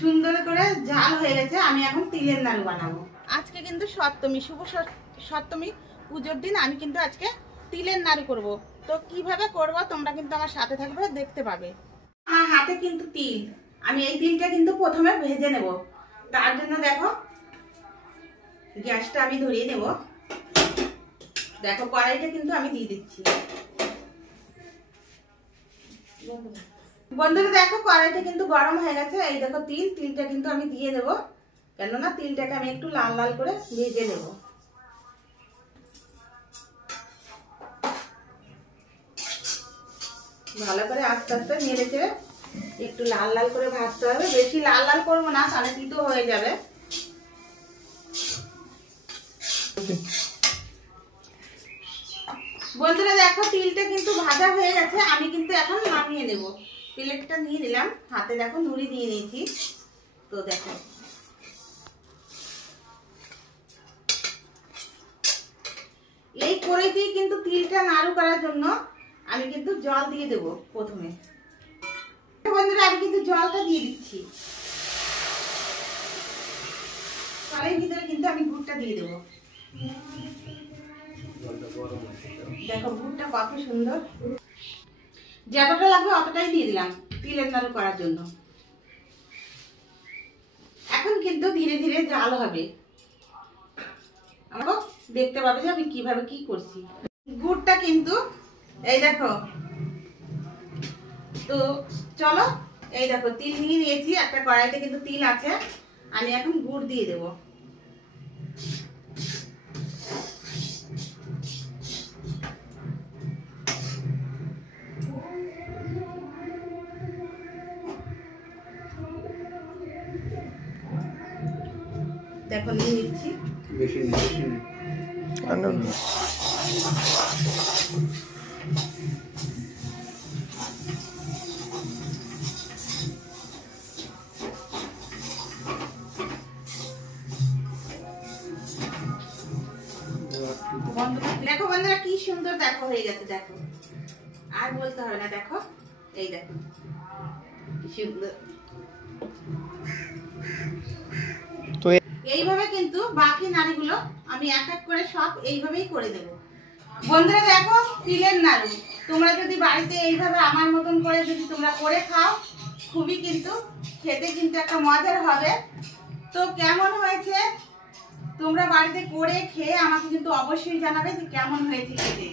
সুন্দর করে জাল হয়ে গেছে। আমি এখন তিলের নাড়ু বানাবো। আজকে কিন্তু সপ্তমী, শুভ সপ্তমী পুজোর দিন আমি কিন্তু আজকে তিলের নাড়ু করব। তো কিভাবে করব তোমরা কিন্তু আমার সাথে থাকবে, দেখতে পাবে। আমার হাতে কিন্তু তিল, আমি এই তিলটা কিন্তু প্রথমে ভেজে নেব। তার জন্য দেখো গ্যাসটা আমি ধরিয়ে নেব। দেখো কড়াইটা কিন্তু আমি দিয়ে দিচ্ছি। বন্ধুরা দেখো কড়াইটা কিন্তু গরম হয়ে গেছে। এই দেখো তিলটা কিন্তু আমি দিয়ে দেবো, কেননা তিলটাকে আমি একটু লাল লাল করে ভেজে নেব। ভালো করে আস্তে আস্তে নেড়ে চেড়ে একটু লাল লাল করে ভাজতে হবে। বেশি লাল লাল করবো না, তাহলে তিতো হয়ে যাবে। বন্ধুরা দেখো তিলটা কিন্তু ভাজা হয়ে গেছে। আমি কিন্তু এখন নামিয়ে নেব। প্লেটটা নিয়ে নিলাম হাতে, দেখো নুড়ি দিয়ে নিয়েছি। তো দেখো এই কড়াইতেই কিন্তু তিলটা নাড়ু করার জন্য আমি কিন্তু জল দিয়ে দেব প্রথমে। বন্ধুরা আমি কিন্তু জলটা দিয়ে দিচ্ছি। কড়াইয়ের ভিতরে কিন্তু আমি গুড়টা দিয়ে দেব। দেখো গুড়টা কত সুন্দর, যতটা লাগবে অতটাই দিয়ে দিলাম তিলের নাড়ু করার জন্য। এখন কিন্তু ধীরে ধীরে জাল হবে, আমরা দেখতে পাবে যে আমি কিভাবে কি করছি। গুড়টা কিন্তু এই দেখো, তো চলো এই দেখো তিল নিয়ে নিয়েছি। একটা কড়াইতে কিন্তু তিল আছে, আমি এখন গুড় দিয়ে দেব। দেখো নিয়ে নিচ্ছি। বেশি দেখো বন্ধুরা কি সুন্দর দেখো হয়ে গেছে। দেখো আর বলতে হবে না, দেখো এই দেখো কি সুন্দর। তো এইভাবে কিন্তু বাকি নাড়ুগুলো আমি এক এক করে সব এইভাবেই করে দেব। বন্ধুরা দেখো তিলের নাড়ু তোমরা যদি বাড়িতে এইভাবে আমার মতন করে যদি তোমরা করে খাও, খুবই কিন্তু খেতে কিন্তু একটা মজার হবে। তো কেমন হয়েছে তোমরা বাড়িতে করে খেয়ে আমাকে কিন্তু অবশ্যই জানাবে যে কেমন হয়েছে খেতে।